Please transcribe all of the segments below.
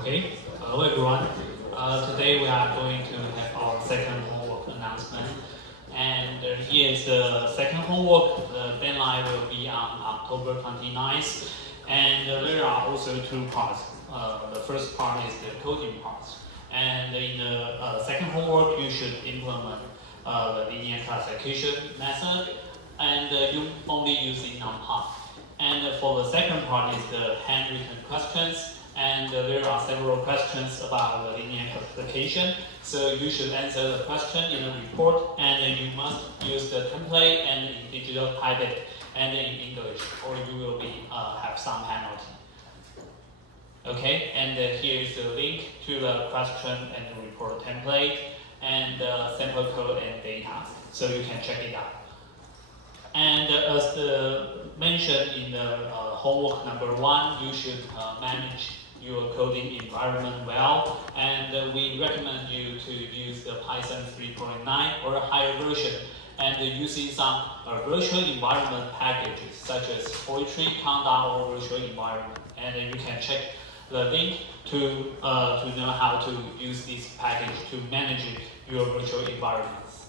Okay, hello everyone. Today we are going to have our second homework announcement. And here is the second homework. The deadline will be on October 29th. And there are also two parts. The first part is the coding part. And in the second homework, you should implement the linear classification method. And you only use the NumPy. And for the second part is the handwritten questions. And there are several questions about the linear classification. So you should answer the question in the report, and you must use the template and in digital type it and in English, or you will be have some penalty. Okay, and here is the link to the question and the report template and sample code and data, so you can check it out. And as mentioned in the homework number 1, you should manage your coding environment well, and we recommend you to use the Python 3.9 or a higher version, and using some virtual environment packages such as Poetry, Conda, or virtual environment. And you can check the link to know how to use this package to manage your virtual environments.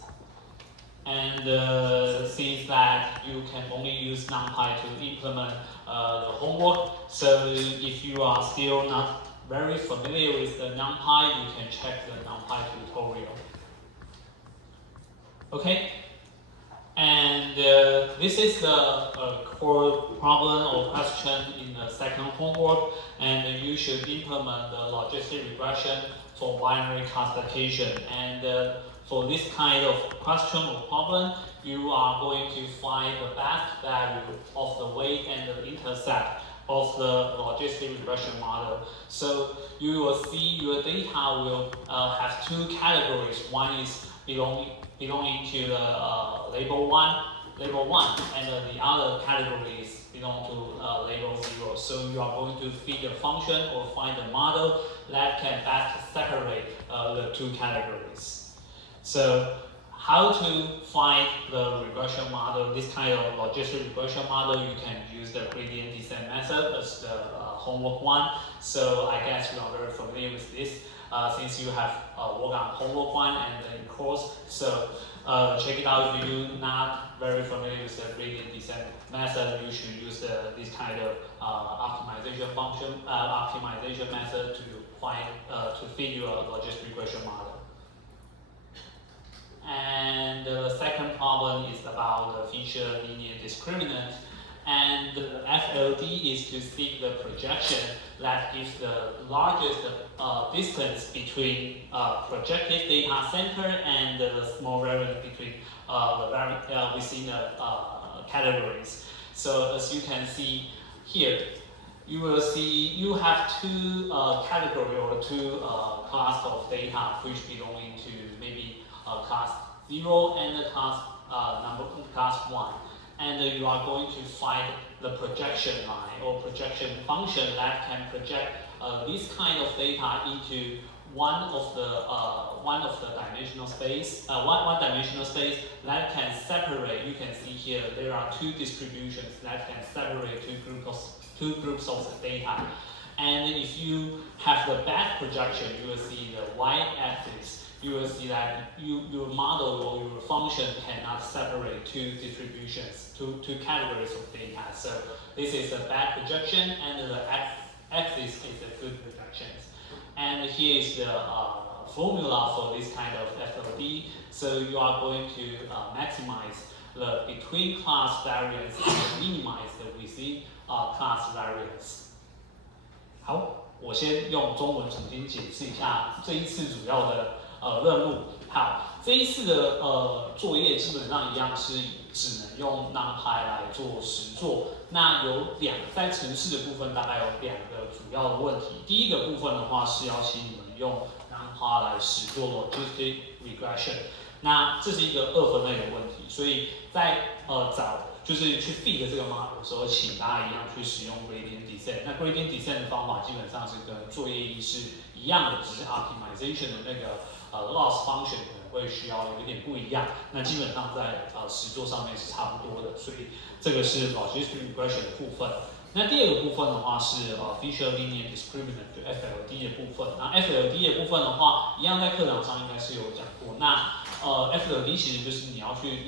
And since that you can only use NumPy to implement the homework, so if you are still not very familiar with the NumPy, you can check the NumPy tutorial. Okay, and this is the core problem or question in the second homework, and you should implement the logistic regression for binary classification. And for this kind of question or problem, you are going to find the best value of the weight and the intercept of the logistic regression model. So you will see your data will have two categories. One is belonging to the label 1, and the other category is belong to label 0. So you are going to feed a function or find a model that can best separate the two categories. So how to find the regression model, this kind of logistic regression model, you can use the gradient descent method as the homework 1. So I guess you are very familiar with this since you have worked on homework 1 and in course. So check it out. If you're not very familiar with the gradient descent method, you should use this kind of optimization method to find to fit your logistic regression model. And the second problem is about the feature linear discriminant. And the FLD is to seek the projection that gives the largest distance between projected data center and the small variance between within the categories. So as you can see here, you will see you have two category or two class of data which belonging to maybe class 0 and class 1. And you are going to find the projection line or projection function that can project this kind of data into one of the dimensional space, one dimensional space that can separate. You can see here there are two distributions that can separate two groups of data. And if you have the back projection, you will see the y-axis. You will see that your model or your function cannot separate two distributions, two categories of data. So this is a bad projection, and the axis is a good projection. And here is the formula for this kind of FLD. So you are going to maximize the between class variance and minimize the within class variance. 好，我先用中文重新解释一下这一次主要的任务。好，这一次的作业基本上一样是只能用 NumPy 来做实作。那有在程式的部分大概有2个主要的问题。第一个部分的话是要请你们用 NumPy 来实作 logistic regression。那这是一个2分类的问题，所以在就是去 feed 这个 model 的时候，请大家一样去使用 gradient descent。那 gradient descent 的方法基本上是跟作业意是一样的，只是 optimization 的那个loss function 可能会需要有一点不一样。那基本上在实作上面是差不多的，所以这个是 logistic regression 的部分。那第二个部分的话是feature linear discriminant 就 FLD 的部分。那 FLD 的部分的话，一样在课堂上应该是有讲过。那FLD 其实就是你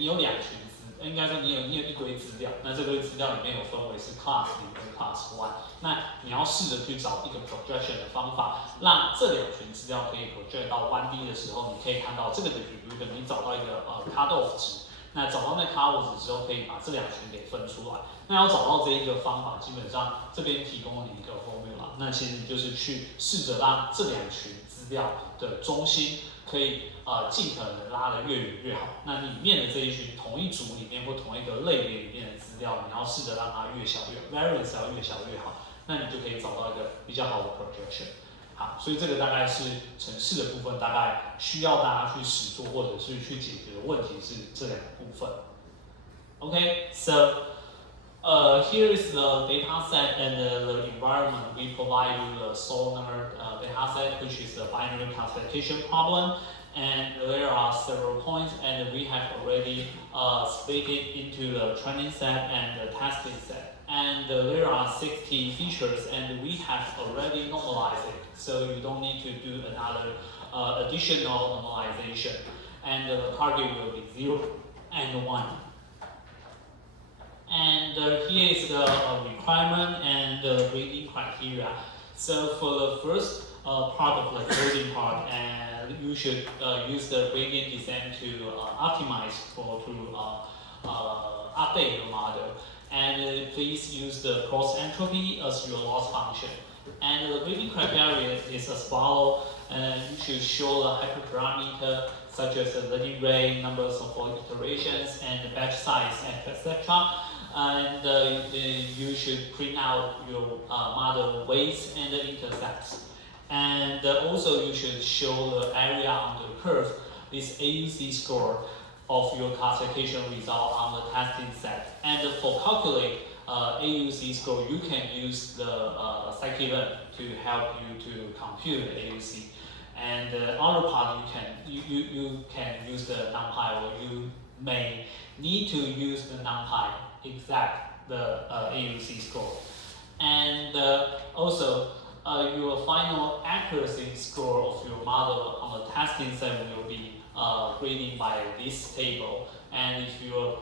有两群应该说你有一堆资料，那这堆资料里面有分为是 class 0跟 class 1，那你要试着去找一个 projection 的方法，让这两群资料可以 project 到 1D 的时候，你可以看到这个 distribution， 你找到一个cutoff 值，那找到那 cutoff 值之后，可以把这两群给分出来。那要找到这一个方法，基本上这边提供了你一个 formula， 那其实你就是去试着让这两群资料的中心可以尽可能拉得越远越好。那里面的这一群同一组里面或同一个类别里面的资料，你要试着让它越小越 variance 要越小越好，那你就可以找到一个比较好的 projection。好，所以这个大概是程式的部分，大概需要大家去实做或者是去解决的问题是这两个部分。Okay, so here is the data set and the environment. We provide you the Solner data set, which is the binary classification problem. And there are several points, and we have already split it into the training set and the testing set. And there are 60 features, and we have already normalized it, so you don't need to do another additional normalization. And the target will be 0 and 1. And here is the requirement and the grading criteria. So for the first part of the grading part, and you should use the gradient descent to optimize to update your model. And please use the cross entropy as your loss function. And the grading criteria is as follows. You should show the hyperparameter such as the learning rate, numbers of iterations, and the batch size, etc. And you should print out your model weights and intercepts. And also you should show the area on the curve, this AUC score of your classification result on the testing set. And for calculate AUC score, you can use the scikit-learn to help you to compute the AUC. And the other part, you can use the NumPy, or you may need to use the NumPy exact the AUC score. And also your final accuracy score of your model on the testing set will be graded by this table. And if your,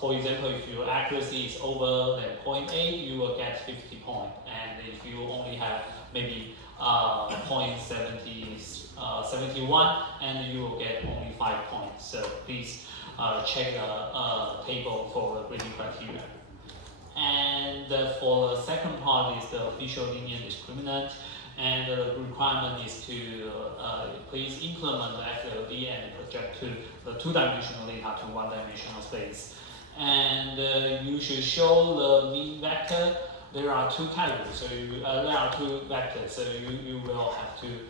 for example, if your accuracy is over than 0.8, you will get 50 points. And if you only have maybe 0.71, and you will get only 5 points. So please check the table for the grading criteria. And for the second part is the feature linear discriminant. And the requirement is to please implement the FLD and project to the two-dimensional data to one-dimensional space. And you should show the mean vector. There are two categories, so there are two vectors. So you will have to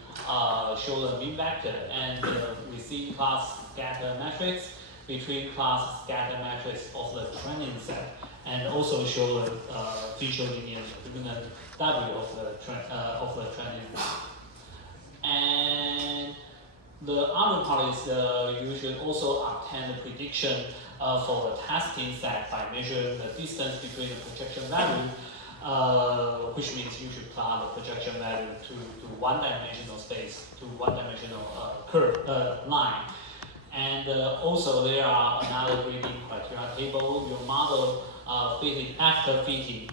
show the mean vector and within class scatter matrix, between class scatter matrix of the training set, and also show the feature linear discriminant W of the training set. And the other part is you should also obtain the prediction for the testing set by measuring the distance between the projection value, which means you should plot the projection value to one-dimensional space, to one-dimensional curve line. And also there are another grading criteria table. Your model fitting after fitting,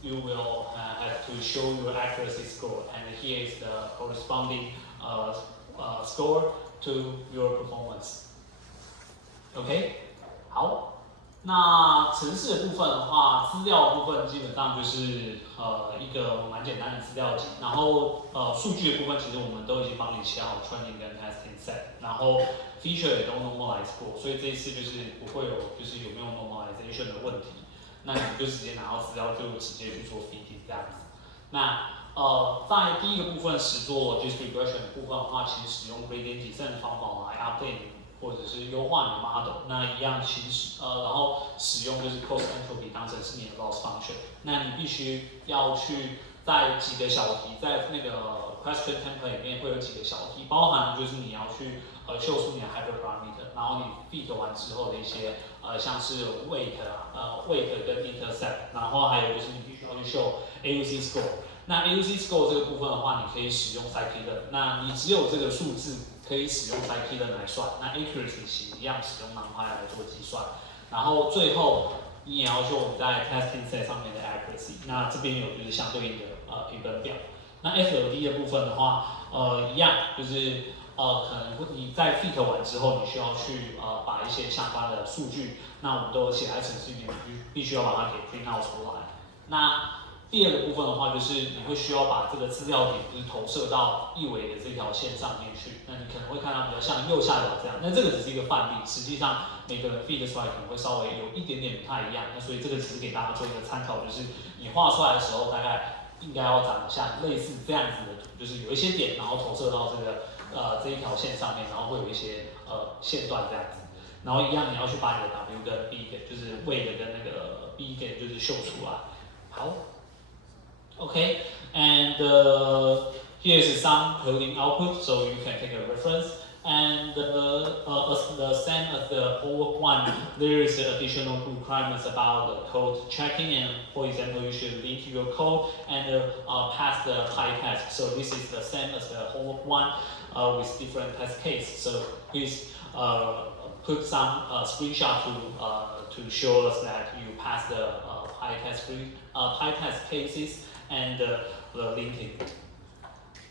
you will have to show your accuracy score, and here is the corresponding score to your performance. OK， 好。那程式的部分的话，资料的部分基本上就是一个蛮简单的资料集，然后数据的部分其实我们都已经帮你写好 training 跟 testing set， 然后 feature 也都 normalize 过，所以这一次就是不会有就是有没有 normalization 的问题，那你就直接拿到资料就直接去做 fitting 这样子。那在第一个部分实做 distribution 的部分的话，其实使用 gradient descent 的方法来 update 或者是优化你的 model， 那一样然后使用就是 cross entropy 当成是你的 loss function， 那你必须要去在几个小题，在那个 question template 里面会有几个小题，包含就是你要去秀出你的 hyperparameter， 然后你 fit 完之后的一些像是 weight 跟 intercept， 然后还有就是你必须要去秀 AUC score。那 AUC score 这个部分的话，你可以使用 scikit-learn， 那你只有这个数字可以使用 scikit-learn 来算，那 accuracy 型一样使用 NumPy 来做计算，然后最后你也要秀你在 testing set 上面的 accuracy， 那这边有就是相对应的评分表。那 FLD 的部分的话，一样就是可能你在 fit 完之后，你需要去把一些相关的数据，那我们都有写在程式里面，必须要把它给 print out 出来。那第二个部分的话，就是你会需要把这个资料点就是投射到一维的这条线上面去。那你可能会看到比较像右下角这样，那这个只是一个范例，实际上每个人 fit 出来可能会稍微有一点点不太一样。那所以这个只是给大家做一个参考，就是你画出来的时候大概应该要长得像类似这样子的图，就是有一些点，然后投射到这个这一条线上面，然后会有一些线段这样子。然后一样你要去把你的 W 跟 B 给，就是 weight 跟那个 B 给就是秀出来。好。Okay, and here's some coding output, so you can take a reference. And as the same as the homework one, there is additional requirements about the code checking. And for example, you should link your code and pass the high test. So this is the same as the homework one with different test case. So please put some screenshot to show us that you pass the high test cases and the linking.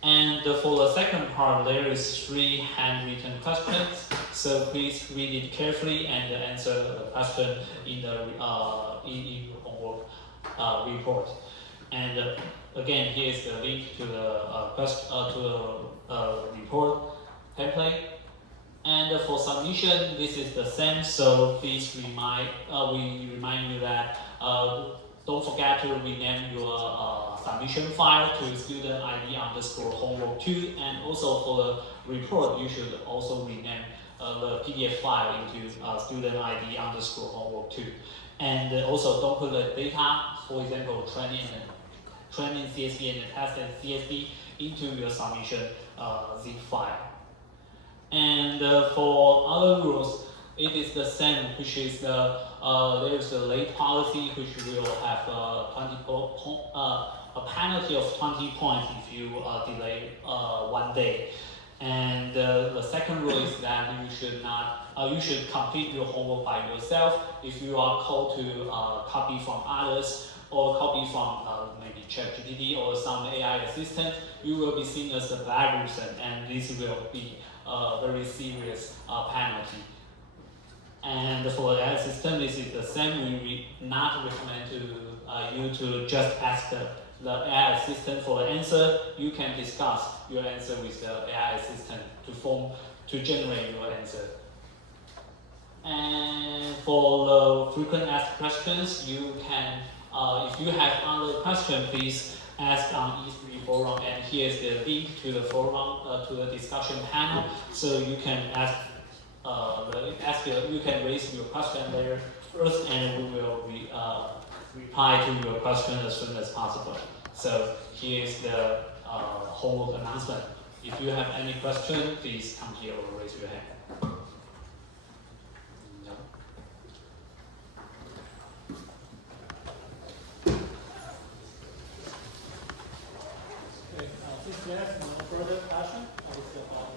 And for the second part, there is 3 handwritten questions. So please read it carefully and answer the question in the homework report. And again, here is the link to the report template. And for submission, this is the same. So please we remind you that don't forget to rename your submission file to student ID underscore homework 2, and also for the report, you should also rename the PDF file into student ID underscore homework 2. And also don't put the data, for example, training CSV and test and CSV into your submission zip file. And for other rules, it is the same, which is there's a late policy which will have a penalty of 20 points if you delay 1 day. And the second rule is that you should complete your homework by yourself. If you are called to copy from others or copy from maybe ChatGPT or some AI assistant, you will be seen as a bad person, and this will be a very serious penalty. And for the AI system, this is the same. We not recommend you to just ask the AI assistant for the answer. You can discuss your answer with the AI assistant to generate your answer. And for the frequent asked questions, you can, if you have other question, please ask on E3 forum. And here's the link to the forum, to the discussion panel, so you can you can raise your question there first, and we will reply to your question as soon as possible. So here's the homework announcement. If you have any question, please come here or raise your hand. Okay, since there's no further question, I will step off.